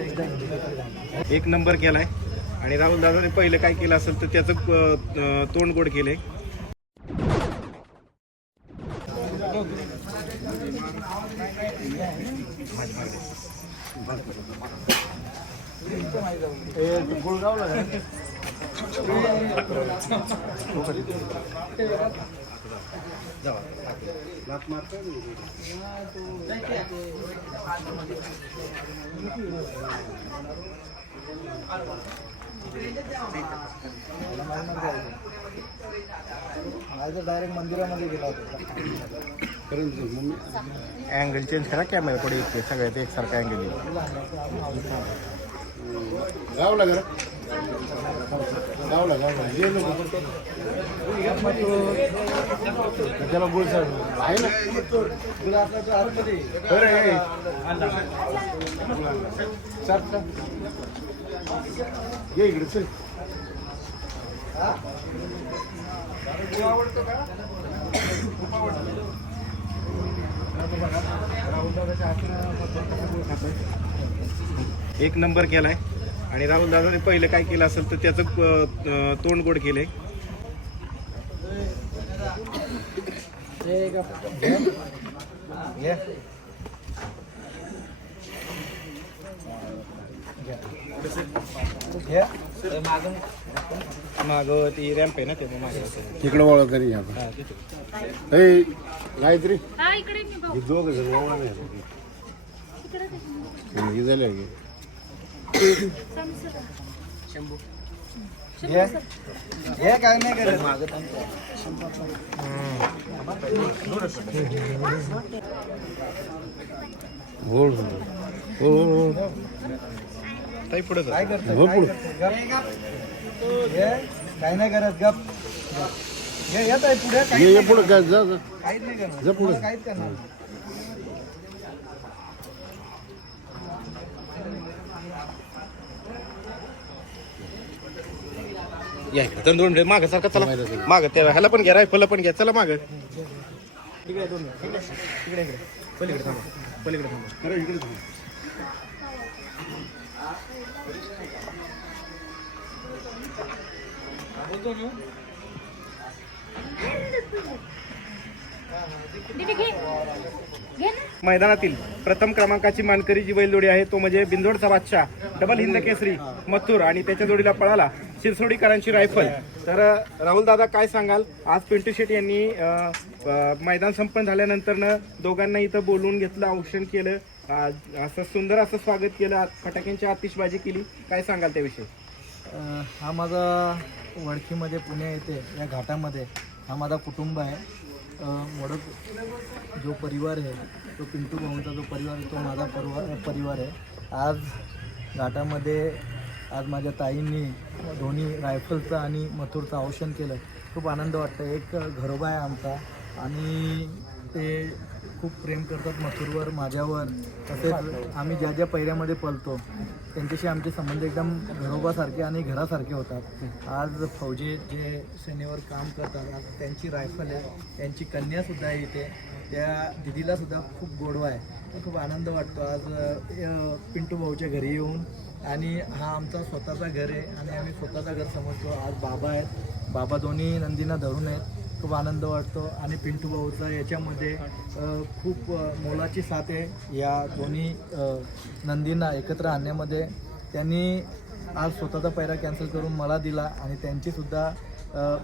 एकदा एक नंबर केलाय आणि राहुल दादाने पहिलं काय केलं असेल तर त्याचं तोंड गोड केलंय गुळगावला आहे. डायरेक्ट मंदिरामध्ये गेला होता अँगल चेंज करा कॅमेरा पुढे येते सगळ्यात एकसारखा अँगल येईल. गावला घर गावला गावला गेलो त्याला गुळ सर आहे ना तुला चल, ये इकडे चल एक नंबर केलाय. आणि राहुल दादाने पहिलं काय केलं असेल तर त्याचं तोंड गोड केलंय हे. हे मागं मागं ती रॅम्प आहे ना ते मागे तिकडे तिथे. ए गायत्री इकडे मी भाऊ दोघं जण ते. हे झालं की शंभू काय नाही करत हो हो ताई पुढे काय करतो हो, काय गप. काय नाही करत गप घे येत आहे पुढे काय नाही पुढे काय जा जा काहीच नाही करत जा पुढे. काहीच करणार या इकडे. दोन दोन मागं सारखं चला. मागं त्या ह्याला पण घ्या रायफलला पण घ्या. चला मागं. इकडे दोन इकडे इकडे इकडे. पलीकडे थांबा. पलीकडे थांबा. अरे इकडे थांब. दीदी घे. घे ना. मैदानातील प्रथम क्रमांकाची मानकरी जी बैलजोडी आहे तो म्हणजे बिंदोडचा बादशाह डबल हिंद केसरी मथुर आणि त्याच्या जोडीला पळाला. शिरसोडीकरांची रायफल. तर राहुल दादा काय सांगाल? आज पिंटू शेट यांनी मैदान संपन्न झाल्यानंतर दोघांना इथं बोलवून घेतलं औक्षण केलं. असं सुंदर असं स्वागत केलं फटाक्यांची आतिषबाजी केली. काय सांगाल त्याविषयी? हा माझा वडखीमध्ये पुणे येथे या घाटामध्ये हा माझा कुटुंब आहे. मोडक जो परिवार आहे तो पिंटू भाऊंचा जो परिवार आहे तो माझा परिवार परिवार आहे. आज घाटामध्ये आज माझ्या ताईंनी दोन्ही रायफलचं आणि मथुरचं औषण केलं. खूप आनंद वाटतं. एक घरोबा आहे आमचा आणि ते खूप प्रेम करतात मथुरवर माझ्यावर. तसेच आम्ही ज्या ज्या पैऱ्यामध्ये पळतो त्यांच्याशी आमचे संबंध एकदम घरोबासारखे आणि घरासारखे होतात. आज फौजी जे सेनेवर काम करतात आज त्यांची रायफल आहे. त्यांची कन्यासुद्धा आहे इथे. त्या दिदीलासुद्धा खूप गोडवा आहे. खूप आनंद वाटतो. आज पिंटू भाऊच्या घरी येऊन आणि हा आमचा स्वतःचा घर आहे आणि आम्ही स्वतःचा घर समजतो. आज बाबा आहेत. बाबा दोन्ही नंदींना धरून आहेत. खूप आनंद वाटतो. आणि पिंटू भाऊचा याच्यामध्ये खूप मोलाची साथ आहे. या दोन्ही नंदींना एकत्र आणण्यामध्ये. त्यांनी आज स्वतःचा पैरा कॅन्सल करून मला दिला आणि त्यांचीसुद्धा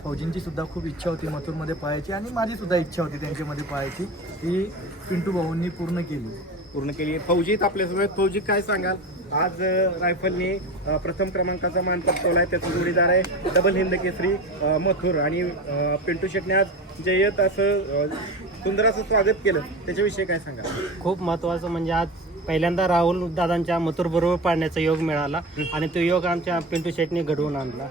फौजींचीसुद्धा खूप इच्छा होती मथुरमध्ये पाहायची आणि माझीसुद्धा इच्छा होती त्यांच्यामध्ये पाहायची. ती पिंटू भाऊंनी पूर्ण केली. पूर्ण केली. फौजीत आपल्यासमोर फौजी काय सांगाल? आज रायफलने प्रथम क्रमांकाचा मान पटकवलाय त्याचा जोडीदार आहे डबल हिंद केसरी मथुर. आणि पिंटू शेटने आज जयत असं सुंदर असं स्वागत केलं. त्याच्याविषयी काय सांगा खूप महत्त्वाचं म्हणजे आज पहिल्यांदा राहुल दादांच्या मथुर बरोबर पाळण्याचा योग मिळाला आणि तो योग आमच्या पिंटू शेटने घडवून आणला.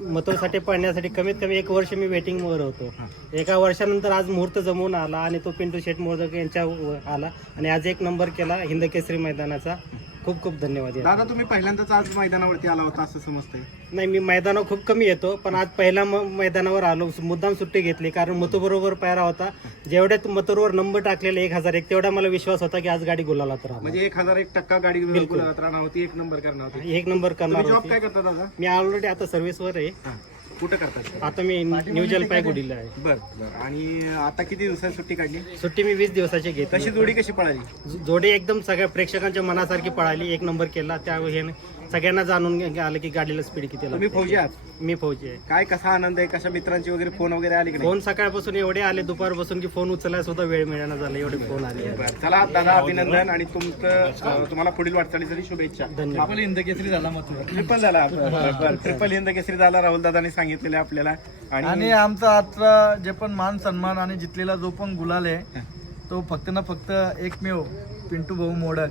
मथुरसाठी पाळण्यासाठी कमीत कमी एक वर्ष मी वेटिंगवर होतो. एका वर्षानंतर आज मुहूर्त जमून आला आणि तो पिंटू शेट मोदक यांच्या आला आणि आज एक नंबर केला हिंद केसरी मैदानाचा. खूप खूप धन्यवाद. दादा तुम्ही पहिल्यांदाच आज मैदानावरती आला होता असं समजतंय. नाही मी मैदानावर खूप कमी येतो पण आज पहिल्या म- मैदानावर आलो मुद्दाम सुट्टी घेतली कारण मथू बरोबर पायरा होता. जेवढ्या मथुरवर नंबर टाकलेले एक हजार एक तेवढा मला विश्वास होता की आज गाडी गुलालात राहणार. म्हणजे एक हजार एक टक्का गाडी गुलाबात राहणार होती एक नंबर करणार होती. एक नंबर करणार जॉब होती. काय करता दादा? मी ऑलरेडी आता सर्व्हिसवर आहे. हा. कुठं करतात आता मी न्यू जलपाईगुडीला आहे. बर बर. आणि आता किती दिवसात सुट्टी काढली? सुट्टी मी वीस दिवसाची घेतली. कशी जोडी कशी पळाली? जोडी एकदम सगळ्या प्रेक्षकांच्या मनासारखी पळाली. एक नंबर केला. त्या सगळ्यांना जाणून घे- आलं की गाडीला स्पीड किती तुम्ही लागते. फौजी आहात? मी फौजी आहे. काय कसा आनंद आहे? कशा मित्रांची वगैरे फोन वगैरे आले की नाही? फोन सकाळपासून एवढे आले दुपारपासून की फोन उचलायला सुद्धा वेळ मिळाला झाला एवढे फोन आले. बरं. चला दादा अभिनंदन आणि तुमचं अं, तुम्हाला पुढील वाटचालीसाठी शुभेच्छा. धन्यवाद. आपण हिंदकेसरी झाला मग ट्रिपल झाला. ट्रिपल हिंद केसरी झाला राहुल दादानी सांगितलेलं आपल्याला. आणि आणि आमचा आजचा जे पण मान सन्मान आणि जितलेला जो पण गुलाल आहे तो फक्त ना फक्त एकमेव पिंटू भाऊ मोडक.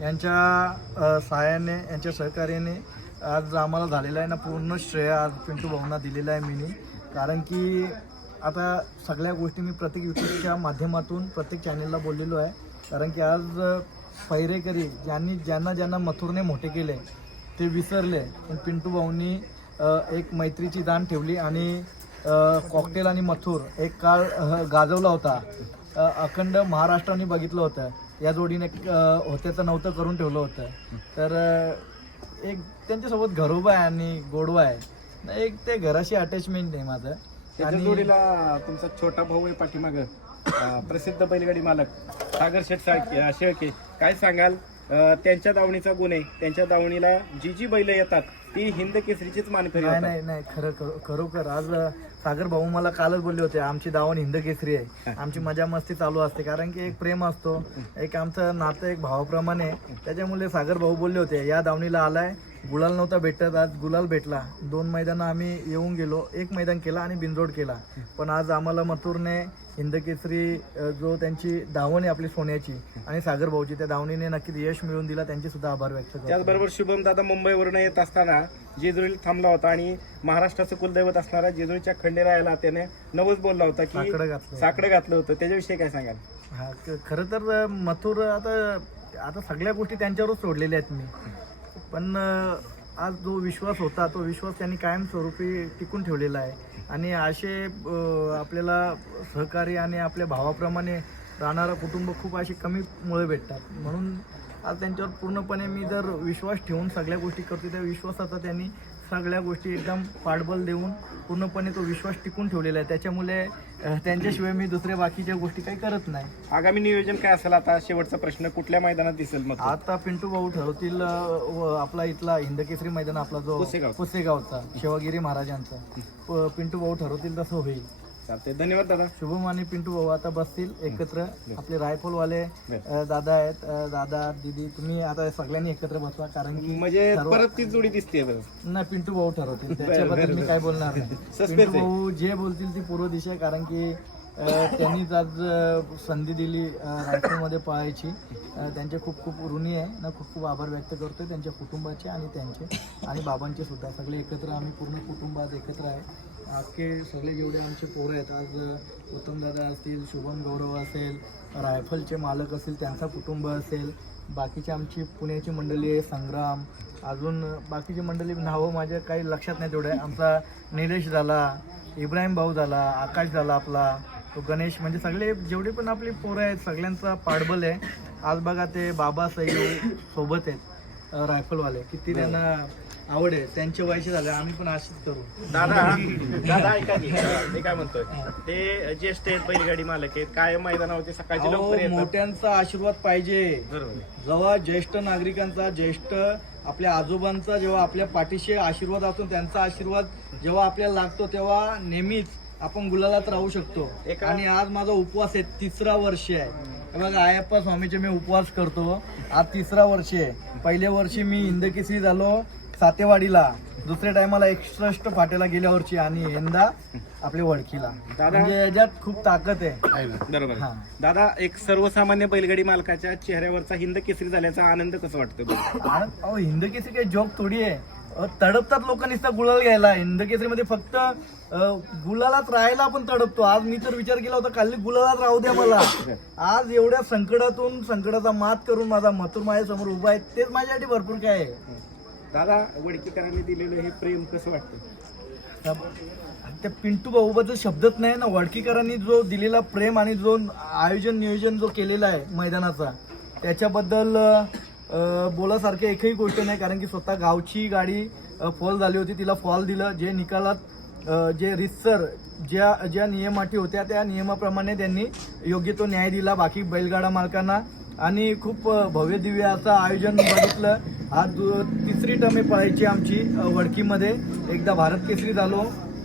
यांच्या सहाय्याने यांच्या सहकार्याने आज आम्हाला झालेला आहे ना पूर्ण श्रेय आज पिंटू भाऊंना दिलेलं आहे मीनी. कारण की आता सगळ्या गोष्टी मी प्रत्येक युट्यूबच्या माध्यमातून प्रत्येक चॅनेलला बोललेलो आहे. कारण की आज अ, पैरेकरी ज्यांनी ज्यांना ज्यांना मथुरने मोठे केले ते विसरले. पण पिंटू भाऊंनी एक मैत्रीची दान ठेवली आणि कॉकटेल आणि मथुर एक काळ गाजवला होता. अखंड महाराष्ट्राने बघितलं होतं. या जोडीने होत्याचं नव्हतं करून ठेवलं होतं. तर एक त्यांच्यासोबत घरोबा आहे आणि गोडवा आहे. एक ते घराशी अटॅचमेंट आहे माझं. त्याच्या जोडीला तुमचा छोटा भाऊ आहे पाठीमाग. प्रसिद्ध बैलगाडी मालक सागर शेठ साळके शेळके. काय सांगाल? त्यांच्या दावणीचा गुण आहे. त्यांच्या दावणीला जी जी बैल येतात ती हिंद केसरीचीच मानकरी नाही नाही खरं खरं- खरोखर. आज सागर भाऊ मला कालच बोलले होते आमची दावण हिंद केसरी आहे आमची मजा मस्ती चालू असते कारण की एक प्रेम असतो एक आमचं नातं एक भावाप्रमाणे. त्याच्यामुळे सागर भाऊ बोलले होते या दावणीला आलाय गुलाल नव्हता भेटत आज गुलाल भेटला. दोन मैदानं आम्ही येऊन गेलो. एक मैदान केला आणि बिनजोड केला. पण आज आम्हाला मथुरने हिंद केसरी अ, जो त्यांची दावण आहे आपली सोन्याची आणि सागर भाऊची त्या दावणीने नक्कीच यश मिळवून दिला. त्यांचे सुद्धा आभार व्यक्त करतो. त्याचबरोबर शुभम दादा मुंबईवरून येत असताना जेजुरीला थांबला होता आणि महाराष्ट्राचं कुलदैवत असणारा जेजुरीच्या खंडेरायाला त्याने नवच बोलला होता की साकडं घातलं. साकडं घातलं होतं. त्याच्याविषयी काय सांगाल? हा खरं तर मथुर आता आता सगळ्या गोष्टी त्यांच्यावरच सोडलेल्या आहेत मी. पण आज जो विश्वास होता तो विश्वास त्यांनी कायमस्वरूपी टिकून ठेवलेला आहे. आणि असे आपल्याला सहकारी आणि आपल्या भावाप्रमाणे राहणारं कुटुंब खूप असे कमी मुळे भेटतात. म्हणून आज त्यांच्यावर पूर्णपणे मी जर विश्वास ठेवून सगळ्या गोष्टी करतो त्या विश्वासाचा त्यांनी सगळ्या गोष्टी एकदम पाठबल देऊन पूर्णपणे तो विश्वास टिकून ठेवलेला आहे. त्याच्यामुळे त्यांच्याशिवाय मी दुसऱ्या बाकीच्या गोष्टी काही करत नाही. आगामी नियोजन काय असेल आता? शेवटचा प्रश्न कुठल्या मैदानात दिसेल मग आता पिंटू भाऊ ठरवतील व आपला इथला हिंदकेसरी मैदान आपला जो पुसेगाव. पुसेगावचा शिवगिरी महाराजांचा. पिंटू भाऊ ठरवतील तसं होईल. चालते धन्यवाद दादा. शुभम आणि पिंटू भाऊ आता बसतील एकत्र. आपले रायफलवाले अ, दादा आहेत. अ, दादा दीदी तुम्ही आता सगळ्यांनी एकत्र बसवा कारण की म्हणजे परत तीच जोडी दिसते नाही पिंटू भाऊ ठरवतील. त्याच्याबद्दल मी काय बोलणार नाही. Suspense पिंटू आहे. भाऊ जे बोलतील ती पूर्व दिशा आहे कारण की अ, त्यांनीच आज अ, संधी दिली रायफलमध्ये पळायची. अ, त्यांचे खूप खूप ऋणी आहे. ना खूप खूप आभार व्यक्त करतोय. त्यांच्या कुटुंबाचे आणि त्यांचे आणि बाबांचे सुद्धा. सगळे एकत्र आम्ही पूर्ण कुटुंब आज एकत्र आहे. अख्खे सगळे जेवढे आमचे पोरं आहेत आज उत्तमदादा असतील शुभम गौरव असेल रायफलचे मालक असतील त्यांचा कुटुंब असेल बाकीची आमची पुण्याची मंडळी आहे संग्राम अजून बाकीची मंडळी नावं माझ्या काही लक्षात नाही तेवढे आमचा निलेश झाला इब्राहिम भाऊ झाला आकाश झाला आपला तो गणेश म्हणजे सगळे जेवढे पण आपले पोरं आहेत सगळ्यांचा पाठबल आहे. आज बघा ते बाबासाहेब सोबत आहेत. रायफलवाले किती त्यांना आवड आहे त्यांचे वयचे झाले आम्ही पण अशीच करू. दादा दादा ऐका की. मी काय म्हणतोय ते ज्येष्ठ आहेत बैलगाडी मालक आहेत काय मैदानावरती सकाळची अहो, लवकर येतात. मोठ्यांचा आशीर्वाद पाहिजे. बरोबर. आहे. जेव्हा ज्येष्ठ नागरिकांचा ज्येष्ठ आपल्या आजोबांचा जेव्हा आपल्या पाठीशी आशीर्वाद असतो त्यांचा आशीर्वाद जेव्हा आपल्याला लागतो तेव्हा नेहमीच आपण गुलालात राहू शकतो. एका- आणि आज माझा उपवास आहे तिसरा वर्ष आहे. बघा आयप्पा स्वामीचे मी उपवास करतो. आज तिसरा वर्ष आहे. पहिल्या वर्षी मी इंदकेसरी झालो सातेवाडीला. दुसऱ्या टायमाला एकसष्ट फाट्याला गेल्या वर्षी आणि यंदा आपल्या वडकीला दादा- म्हणजे याच्यात खूप ताकद आहे. बरोबर. हा. दादा एक सर्वसामान्य बैलगाडी मालकाच्या चेहऱ्यावरचा हिंद केसरी झाल्याचा आनंद कसं वाटतं? अहो हिंद केसरी काही जॉब थोडी आहे. तडपतात लोक नुसतं गुलाल घ्यायला. हिंदकेसरीमध्ये फक्त अ, गुलालात राहायला आपण तडपतो. आज मी तर विचार केला होता खाली गुलालात राहू द्या मला. आज एवढ्या संकटातून संकटाचा मात करून माझा मथुर माझ्यासमोर उभा आहे. तेच माझ्यासाठी भरपूर काय आहे. दादा वडकीकरांनी दिलेलं हे प्रेम कसं वाटतं? त्या- पिंटू भाऊबद्दल शब्दच नाही ना. वडकीकरांनी जो दिलेला प्रेम आणि जो आयोजन नियोजन जो केलेला आहे मैदानाचा त्याच्याबद्दल बोलासारखी एकही गोष्ट नाही कारण की स्वतः गावची गाडी फॉल झाली होती तिला फॉल दिलं. जे निकालात जे रितसर ज्या ज्या नियमाटी होत्या त्या नियमाप्रमाणे त्यांनी योग्य तो न्याय दिला. बाकी बैलगाडा मालकांना. आणि खूप भव्य दिव्य असं आयोजन बघितलं. आज तिसरी टर्म पळायची आमची वडकीमध्ये. एकदा भारत केसरी झालो.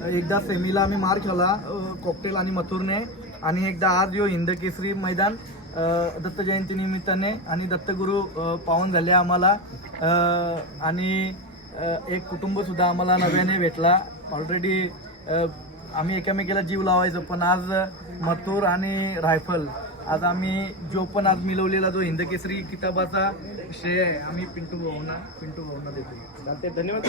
एकदा सेमीला आम्ही मार खाला कॉकटेल आणि मथुरने. आणि एकदा आज यो हिंद केसरी मैदान. दत्त जयंती निमित्ताने आणि दत्तगुरू पाहून पावन झाले आम्हाला. आणि एक कुटुंब सुद्धा आम्हाला नव्याने भेटला. ऑलरेडी आम्ही एकामेकीला जीव लावायचो पण आज मथुर आणि रायफल. आज आम्ही जो पण आज मिळवलेला जो हिंद केसरी किताबाचा श्रेय आहे आम्ही पिंटू भाऊना पिंटू भाऊना देतो धन्यवाद.